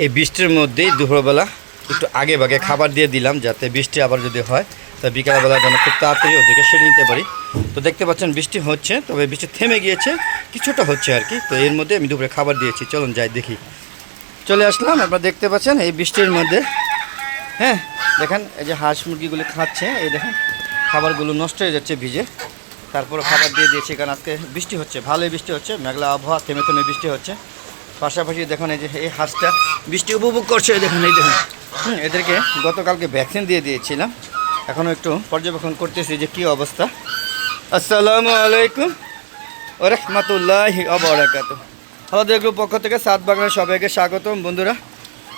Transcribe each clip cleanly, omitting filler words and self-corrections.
এই বৃষ্টির মধ্যেই দুপুরবেলা একটু আগে ভাগে খাবার দিয়ে দিলাম, যাতে বৃষ্টি আবার যদি হয় তা বিকালবেলা যেন খুব তাড়াতাড়ি ওদেরকে সেরে নিতে পারি। তো দেখতে পাচ্ছেন বৃষ্টি হচ্ছে, তবে বৃষ্টি থেমে গিয়েছে, কিছুটা হচ্ছে আর কি। তো এর মধ্যে আমি দুপুরে খাবার দিয়েছি, চলুন যাই দেখি। চলে আসলাম, আপনারা দেখতে পাচ্ছেন এই বৃষ্টির মধ্যে। হ্যাঁ দেখেন এই যে হাঁস মুরগিগুলি খাচ্ছে, এই দেখেন খাবারগুলো নষ্ট হয়ে যাচ্ছে ভিজে। তারপরে খাবার দিয়ে দিয়েছি, কারণ আজকে বৃষ্টি হচ্ছে, ভালোই বৃষ্টি হচ্ছে, মেঘলা আবহাওয়া, থেমে থেমে বৃষ্টি হচ্ছে। পাশাপাশি দেখুন এই যে এই হাঁসটা বৃষ্টি উপভোগ করছে, দেখুন এই দেখুন। এদেরকে গতকালকে ভ্যাকসিন দিয়ে দিয়েছিলাম, এখনও একটু পর্যবেক্ষণ করতেছি যে কী অবস্থা। আসসালামু আলাইকুম ওয়া রাহমাতুল্লাহি ওয়া বারাকাতুহু। আমাদের গ্রুপ পক্ষ থেকে সাত বাগানের সবাইকে স্বাগতম। বন্ধুরা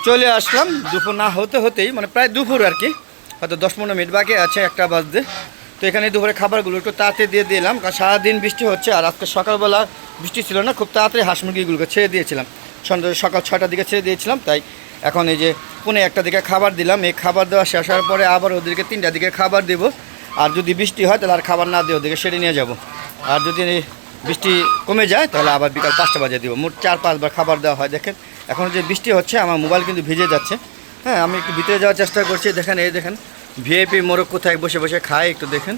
চলে আসলাম দুপুর না হতে হতেই, মানে প্রায় দুপুর আর কি, হয়তো 10-15 মিনিট বাকি আছে 1টা বাজতে। তো এখানে দুপুরে খাবারগুলো একটু তাড়াতাড়ি দিয়ে দিলাম, কারণ সারাদিন বৃষ্টি হচ্ছে, আর আজকে সকালবেলা বৃষ্টি ছিল না, খুব তাড়াতাড়ি হাঁস মুরগিগুলোকে ছেড়ে দিয়েছিলাম, সকাল 6টার দিকে ছেড়ে দিয়েছিলাম। তাই এখন এই যে 1:45 দিকে খাবার দিলাম। এই খাবার দেওয়া শেষ হওয়ার পরে আবার ওদেরকে 3টার দিকে খাবার দেবো। আর যদি বৃষ্টি হয় তাহলে আর খাবার না দিয়ে ওদেরকে সেরে নিয়ে যাব। আর যদি বৃষ্টি কমে যায় তাহলে আবার বিকাল 5টা বাজে দিব। মোট 4-5 বার খাবার দেওয়া হয়। দেখেন এখন যে বৃষ্টি হচ্ছে, আমার মোবাইল কিন্তু ভিজে যাচ্ছে। হ্যাঁ আমি একটু ভিতরে যাওয়ার চেষ্টা করছি। দেখেন এই দেখেন ভিআইপি মোরগ কোথায় বসে বসে খায় একটু দেখেন।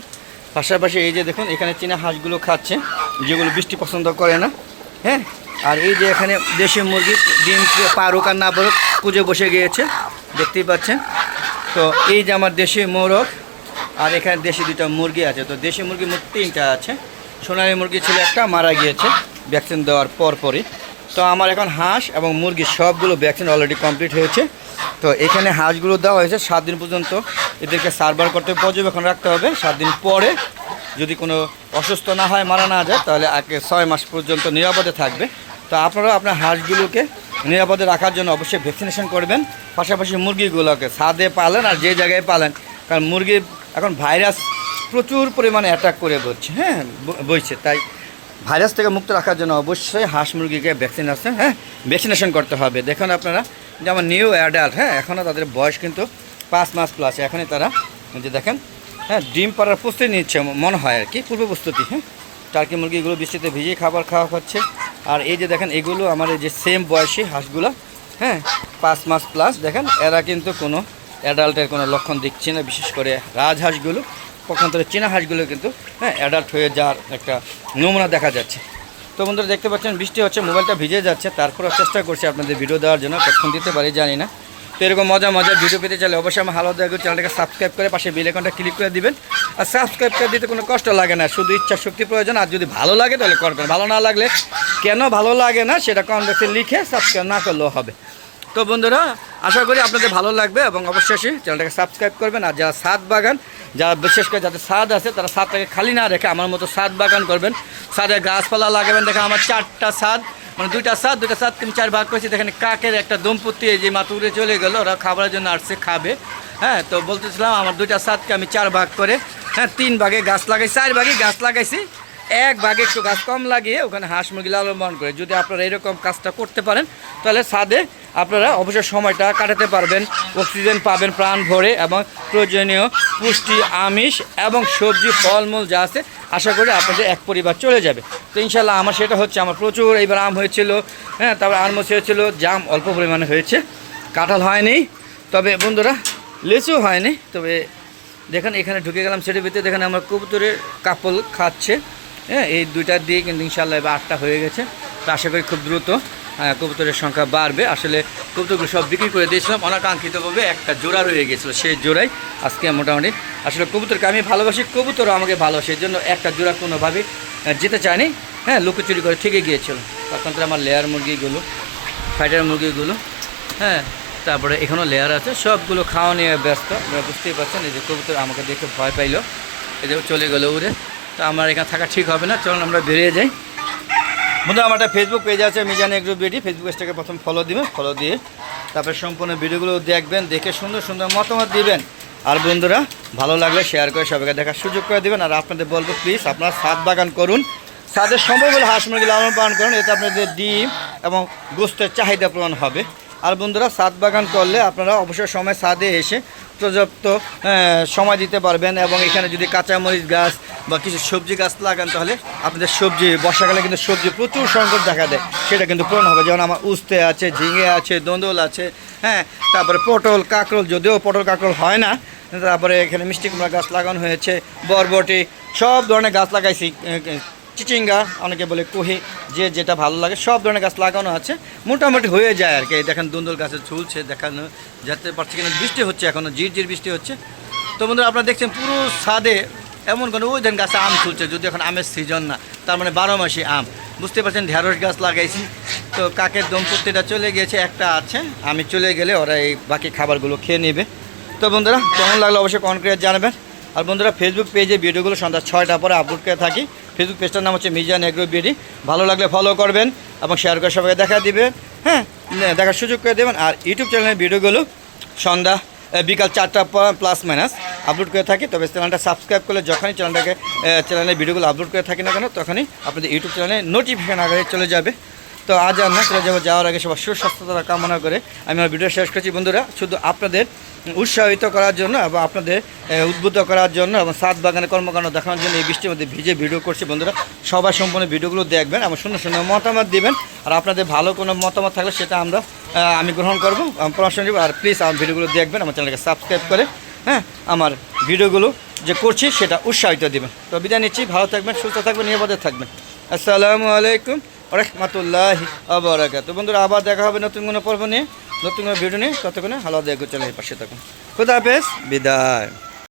পাশাপাশি এই যে দেখুন এখানে চীনা হাঁসগুলো খাচ্ছে, যেগুলো বৃষ্টি পছন্দ করে না। হ্যাঁ আর এই যে এখানে দেশি মুরগি ডিম পারুক আর না পারুক খুঁজে বসে গিয়েছে, দেখতেই পাচ্ছেন। তো এই যে আমার দেশি মোরগ, আর এখানে দেশি 2টা মুরগি আছে। তো দেশি মুরগি মোট 3টা আছে, সোনালি মুরগি ছিল একটা, মারা গিয়েছে ভ্যাকসিন দেওয়ার পরই। তো আমার এখন হাঁস এবং মুরগি সবগুলো ভ্যাকসিন অলরেডি কমপ্লিট হয়েছে। তো এখানে হাঁসগুলো দেওয়া হয়েছে 7 দিন পর্যন্ত, এদেরকে সার্ভার করতে পর্যবেক্ষণ রাখতে হবে। 7 দিন পরে যদি কোনো অসুস্থ না হয়, মারা না যায়, তাহলে আগে 6 মাস পর্যন্ত নিরাপদে থাকবে। তো আপনারাও আপনার হাঁসগুলোকে নিরাপদে রাখার জন্য অবশ্যই ভ্যাকসিনেশন করবেন। পাশাপাশি মুরগিগুলোকে ছাদে পালেন আর যে জায়গায় পালেন, কারণ মুরগির এখন ভাইরাস প্রচুর পরিমাণে অ্যাটাক করে বলছে, হ্যাঁ বইছে। তাই ভাইরাস থেকে মুক্ত রাখার জন্য অবশ্যই হাঁস মুরগিকে ভ্যাকসিন আছে, হ্যাঁ ভ্যাকসিনেশন করতে হবে। দেখুন আপনারা যেমন নিউ অ্যাডাল্ট, হ্যাঁ এখনও তাদের বয়স কিন্তু 5 মাস প্লাস। এখনই তারা যে দেখেন হ্যাঁ ডিম পাড়ার প্রস্তুতি নিচ্ছে মনে হয় আর কি, পূর্ব প্রস্তুতি। হ্যাঁ টার্কি মুরগিগুলো বৃষ্টিতে ভিজিয়ে খাবার খাওয়া হচ্ছে। আর এই যে দেখেন এগুলো আমার এই যে সেম বয়সী হাঁসগুলো, হ্যাঁ 5 মাস প্লাস। দেখেন এরা কিন্তু কোনো অ্যাডাল্টের কোনো লক্ষণ দেখছি না, বিশেষ করে রাজহাঁসগুলো। পক্ষান্তরে চীনা হাঁসগুলো কিন্তু হ্যাঁ অ্যাডাল্ট হয়ে যাওয়ার একটা নমুনা দেখা যাচ্ছে। তো বন্ধুরা দেখতে পাচ্ছেন বৃষ্টি হচ্ছে, মোবাইলটা ভিজে যাচ্ছে, তারপরেও চেষ্টা করছি আপনাদের ভিডিও দেওয়ার জন্য, কতক্ষণ দিতে পারি জানি না। তো এরকম মজার ভিডিও পেতে চাইলে অবশ্যই আমার হালো দেওয়া চ্যানেলটাকে সাবস্ক্রাইব করে পাশে বেল আইকনটা ক্লিক করে দিবেন। আর সাবস্ক্রাইব করে দিতে কোনো কষ্ট লাগে না, শুধু ইচ্ছা শক্তি প্রয়োজন। আর যদি ভালো লাগে তাহলে করবেন, ভালো না লাগলে কেন ভালো লাগে না সেটা কমেন্ট বক্সে লিখে সাবস্ক্রাইব না করলেও হবে। তো বন্ধুরা আশা করি আপনাদের ভালো লাগবে এবং অবশ্যই চ্যানেলটাকে সাবস্ক্রাইব করবেন। আর যারা ছাদ বাগান, যারা বিশেষ করে যাদের ছাদ আছে, তারা ছাদটাকে খালি না রেখে আমার মতো ছাদ বাগান করবেন, ছাদে গাছপালা লাগাবেন। দেখেন আমার 4টা ছাদ, মানে 2টা ছাদ 3-4 ভাগ করেছি। দেখেন কাকের একটা দম্পতি এই যে মাতুরে চলে গেল, ওরা খাবারের জন্য আসছে, খাবে। হ্যাঁ তো বলতেছিলাম আমার 2টা ছাদকে আমি 4 ভাগ করে, হ্যাঁ 3 ভাগে গাছ লাগাইছি, 4 ভাগে গাছ লাগাইছি, 1 ভাগে একটু গাছ কম লাগিয়ে ওখানে হাঁস মুরগি লালন পালন করে। যদি আপনারা এরকম কাজটা করতে পারেন তাহলে ছাদে আপনারা অবশ্যই সময়টা কাটাতে পারবেন, অক্সিজেন পাবেন প্রাণ ভরে, এবং প্রয়োজনীয় পুষ্টি, আমিষ এবং সবজি ফলমূল যা আছে আশা করি আপনাদের এক পরিবার চলে যাবে। তো ইনশাল্লাহ আমার সেটা হচ্ছে। আমার প্রচুর এইবার আম হয়েছিল, হ্যাঁ তারপর আনমস হয়েছিল, জাম অল্প পরিমাণে হয়েছে, কাঁঠাল হয়নি, তবে বন্ধুরা লিচু হয়নি। তবে দেখেন এখানে ঢুকে গেলাম সেটার ভিতরে, দেখেন আমার কবুতরের কাপল খাচ্ছে। হ্যাঁ এই 2টা দিয়ে কিন্তু ইনশাল্লাহ এবার 8টা হয়ে গেছে। তো আশা করি খুব দ্রুত কবুতরের সংখ্যা বাড়বে। আসলে কবুতরগুলো সব বিক্রি করে দিয়েছিলাম, অনাকাঙ্ক্ষিতভাবে একটা জোড়া রয়ে গেছিলো, সেই জোড়াই আজকে মোটামুটি। আসলে কবুতরকে আমি ভালোবাসি, কবুতরও আমাকে ভালোবাসে, এই জন্য একটা জোড়া কোনোভাবেই যেতে চায়নি, হ্যাঁ লুকোচুরি করে থেকে গিয়েছিল। তখন তো আমার লেয়ার মুরগিগুলো, ফাইটার মুরগিগুলো, হ্যাঁ তারপরে এখানেও লেয়ার আছে, সবগুলো খাওয়া নিয়ে ব্যস্ত। বুঝতেই পারছেন এই যে কবুতর আমাকে দেখে ভয় পাইলো, এই যে চলে গেলো উড়ে। তো আমার এখানে থাকা ঠিক হবে না, চলুন আমরা বেরিয়ে যাই। বন্ধু আমার একটা ফেসবুক পেজ আছে মিজান এগ্রো বিডি, ফেসবুক পেজটাকে প্রথম ফলো দিবেন, ফলো দিয়ে তারপরে সম্পূর্ণ ভিডিওগুলো দেখবেন, দেখে সুন্দর সুন্দর মতামত দিবেন। আর বন্ধুরা ভালো লাগলে শেয়ার করে সবাইকে দেখার সুযোগ করে দেবেন। আর আপনাদের বলবো প্লিজ আপনারা ছাদ বাগান করুন, ছাদের সম্ভব হলে হাঁস মুরগি লালন পালন করুন, এতে আপনাদের ডিম এবং গোস্তের চাহিদা পূরণ হবে। আর বন্ধুরা ছাদ বাগান করলে আপনারা অবশ্যই সময় ছাদে এসে পর্যাপ্ত সময় দিতে পারবেন, এবং এখানে যদি কাঁচামরিচ গাছ বা কিছু সবজি গাছ লাগান তাহলে আপনাদের সবজি বর্ষাকালে কিন্তু সবজি প্রচুর সংকট দেখা দেয়, সেটা কিন্তু পূরণ হবে। যেমন আমার উস্তে আছে, ঝিঙে আছে, দোন্দল আছে, হ্যাঁ, তারপরে পটল কাঁকরোল, যদিও পটল কাঁকরোল হয় না, তারপরে এখানে মিষ্টি কুমড়া গাছ লাগানো হয়েছে, বরবটি, সব ধরনের গাছ লাগাইছি, চিচিঙ্গা অনেকে বলে কুহি, যে যেটা ভালো লাগে সব ধরনের গাছ লাগানো আছে, মোটামুটি হয়ে যায় আর কি। দেখেন দুন্দল গাছে ঝুলছে, দেখানো যেতে পারছে কিনা, বৃষ্টি হচ্ছে এখনও, ঝিরঝির বৃষ্টি হচ্ছে। তো বন্ধুরা আপনারা দেখছেন পুরো ছাদে এমন কোনো ওই দেন গাছে আম ঝুলছে, যদি এখন আমের সিজন না, তার মানে 12 মাসে আম। বুঝতে পারছেন ঢেঁড়স গাছ লাগাইছি, তো কাকের দম্পতিটা চলে গিয়েছে, একটা আছে, আমি চলে গেলে ওরা এই বাকি খাবারগুলো খেয়ে নেবে। তো বন্ধুরা কেমন লাগলো অবশ্যই কমেন্ট করে জানাবেন। আর বন্ধুরা ফেসবুক পেজে ভিডিওগুলো সন্ধ্যা 6টার পরে আপলোড করে থাকি। ফেসবুক পেজটার নাম হচ্ছে মিজান এগ্রো বিডি। ভালো লাগলে ফলো করবেন এবং শেয়ার করে সবাইকে দেখা দিবেন, হ্যাঁ, দেখার সুযোগ করে দেবেন। আর ইউটিউব চ্যানেলের ভিডিওগুলো সন্ধ্যা বিকাল 4টা প্লাস মাইনাস আপলোড করে থাকি। তবে চ্যানেলটা সাবস্ক্রাইব করলে যখনই চ্যানেলের ভিডিওগুলো আপলোড করে থাকি না কেন, তখনই আপনাদের ইউটিউব চ্যানেলে নোটিফিকেশন আগে চলে যাবে। তো আজ আর না, চলে যাবো, যাওয়ার আগে সবার সুস্বাস্থ্যতা কামনা করে আমি আমার ভিডিও শেষ করছি। বন্ধুরা শুধু আপনাদের উৎসাহিত করার জন্য এবং আপনাদের উদ্বুদ্ধ করার জন্য এবং ছাদ বাগানের কর্মকাণ্ড দেখানোর জন্য এই বৃষ্টির মধ্যে ভিজে ভিডিও করছি। বন্ধুরা সবাই সম্পূর্ণ ভিডিওগুলো দেখবেন এবং সুন্দর সুন্দর মতামত দিবেন। আর আপনাদের ভালো কোনো মতামত থাকলে সেটা আমি গ্রহণ করবো, পরামর্শ নেব। আর প্লিজ আমার ভিডিওগুলো দেখবেন, আমার চ্যানেলকে সাবস্ক্রাইব করে, হ্যাঁ, আমার ভিডিওগুলো যে করছি সেটা উৎসাহিত দিবেন। তো বিদায় নিচ্ছি, ভালো থাকবেন, সুস্থ থাকবেন, নিরাপদে থাকবেন। আসসালামু আলাইকুম রহমতুল্লাহি ওয়া বারাকাতুহু। বন্ধুরা আবার দেখা হবে নতুন কোনো পর্ব নিয়ে, নতুন কোনো ভিডিও নিয়ে। ততক্ষণে হালাদা এগো চ্যানেলের পাশে থাকুন। খুদা হাফেজ, বিদায়।